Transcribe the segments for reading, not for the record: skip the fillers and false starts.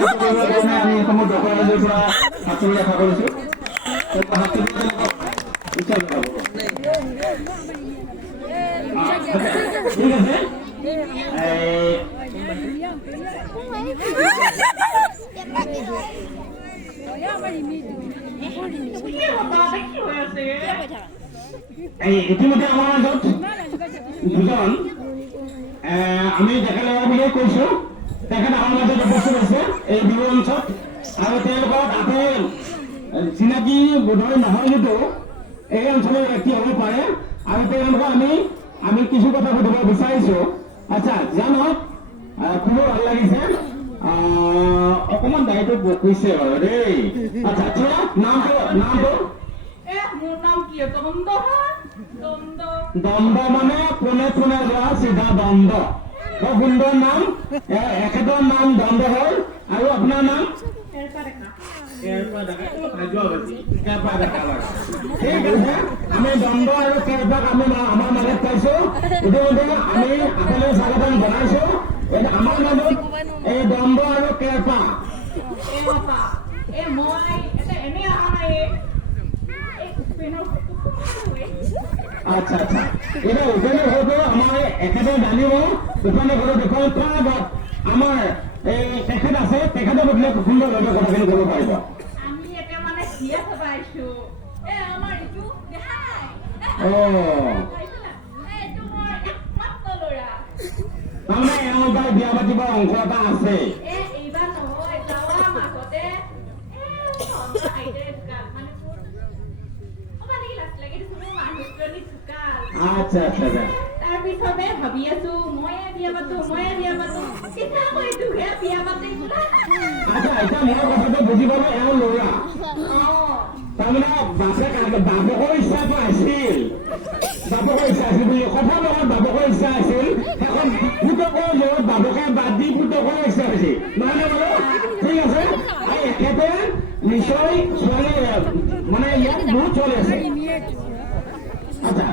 আমি অসমৰ দখল ৰাজ্যৰ পৰা হাতলৈ আশা কৰিছোঁ ঠিক আছে ইতিমধ্যে আমাৰ মাজত দুজন আমি দেখা লগা বুলি কৈছো তেখেত আমাৰ মাজত উপস্থিত আছে এই বিহু মঞ্চত আৰু তেওঁলোকৰ আপেল চিনাকি বোধহয় নহয় যদিও এই অঞ্চলৰ ব্যক্তি হ'ব পাৰে আৰু তেওঁলোকক আমি কিছু কথা সুধিব বিচাৰিছো আচ্ছা জানক খুব ভাল লাগিছে অকমান দায়িত্ব কৈছে বাৰু দেই আচ্ছা তোমাৰ নামটো মোৰ নাম কি দ্বন্দ্ব মানে পোনে পোনে যোৱা চিধা দ্বন্দ্ব বৰ সুন্দৰ নাম এখেতৰ নাম দ্বন্দ্ব হ'ল আৰু আপোনাৰ নাম ঠিক আছে আমি দ্বন্দ্ব আৰু কেৰপাক আমি আমাৰ মাজত পাইছো ইতিমধ্যে আমি আপোনালোক স্বাগতম জনাইছো আমাৰ মাজত এই দ্বন্দ্ব আৰু কেৰপা আচ্ছা আচ্ছা এটা ওপেনের হতো আমার একেবারে জানিব ওখানে ঘরে দেখুন প্রায় আমার এই তেখেত আছে তেখেতে বদলে সুন্দরভাবে কথাখিনি কৰিব পাৰিব আমি এটা মানে হিয়া পাইছো আমাৰ ইটো দেখাই তাৰমানে এওঁ তাই বিয়া পাতিব অংশ এটা আছে এইবাৰ নহয় যাৱাৰ মাজতে আচ্ছা আচ্ছা তাৰপিছতে ভাবি আছো ময়ে বিয়া পাতো কেতিয়া কৈছো বিয়া পাতিম আচ্ছা এতিয়া মই কথাটো বুজি পালো এওঁ ল'ৰা তাৰমানে বাপকৰ ইচ্ছাটো আছিল বুলি কথা নহয় বাপকৰ ইচ্ছা আছিল এখন পুতকৰ লগত বাপকে বাদ দি পুতকৰ ইচ্ছা হৈছে নহয় নে বাৰু ঠিক আছে আৰু এখেতে নিশ্চয় ছোৱালী মানে ইয়াত বহুত ছোৱালী আছে আচ্ছা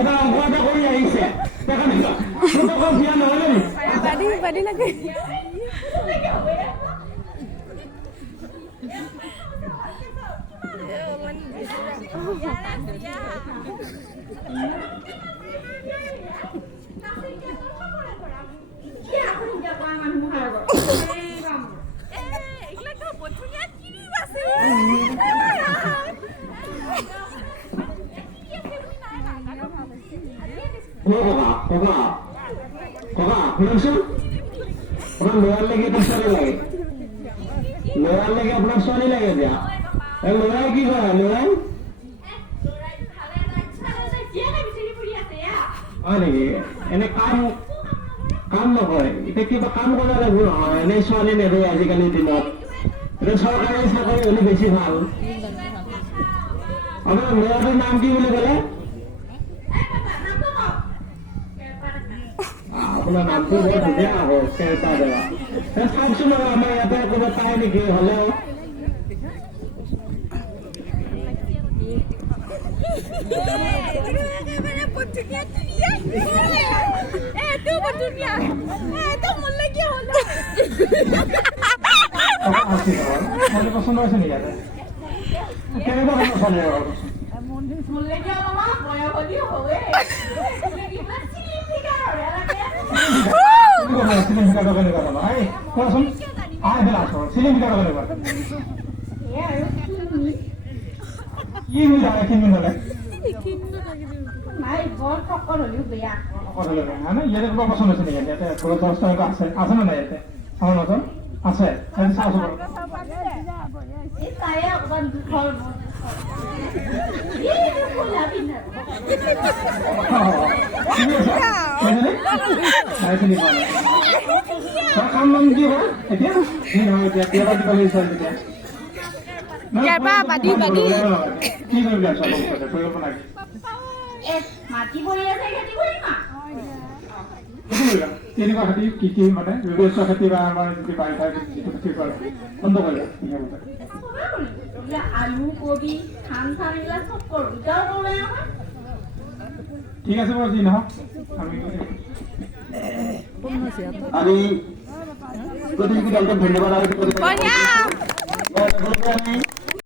এটা অংশ এটা কৰি আহিছে বিয়া নহলে বাদি লাগে শুনকচোন আপোনাৰ ল'ৰাৰ লাগে এটা ছোৱালী লাগে ল'ৰাৰ লাগে আপোনাৰ ছোৱালী লাগে এতিয়া ল'ৰাই কি কৰে ল'ৰাই হয় নেকি এনে কাম নকৰে এতিয়া কিবা কাম কৰিব লাগিব নহয় এনেই ছোৱালী নেদে আজিকালিৰ দিনত এতিয়া চৰকাৰী চাকৰি হ'লে বেছি ভাল আপোনাৰ ল'ৰাটোৰ নাম কি বুলি ক'লে আপোনাৰ নামটো বৰ ধুনীয়া হ'ব কেৰপা দেৱা চাওকচোন আৰু আমাৰ ইয়াতে ক'ৰবাত পায় নেকি হ'লেও পচন্দ হৈছে নেকি ইয়াতে কেনেকুৱা ধৰণৰ ছোৱালী কোৱাচোন চিলিং পিঠা কেনেকুৱা কি হৈ যায় কিনিব হ'লে ইয়াতে কিবা পচন্দ হৈছে নেকি ইয়াতে আছে আছে নে নাই ইয়াতে আমাৰ মাজত আছে চাওঁচোন কাম নাম কি হয় এতিয়া এতিয়া কেইবা দিব লাগিছে তেতিয়া কি কৰিবি আছো কৰিব লাগে মাটি পৰি আছে খেতি কৰিমা তেনেকুৱা খেতি কি কি মানে ব্যৱস্থ খেতি বা আমাৰ যদি বাৰিষা যিটো খেতি কৰা বন্ধ কৰিবা আলু কবি ধান চান এইবিলাক চব কৰোঁ দুটাও কৰোঁ নহয় ঠিক আছে বাৰু যি নহওক আমি প্ৰতিযোগী দলকে ধন্যবাদ আলোচনা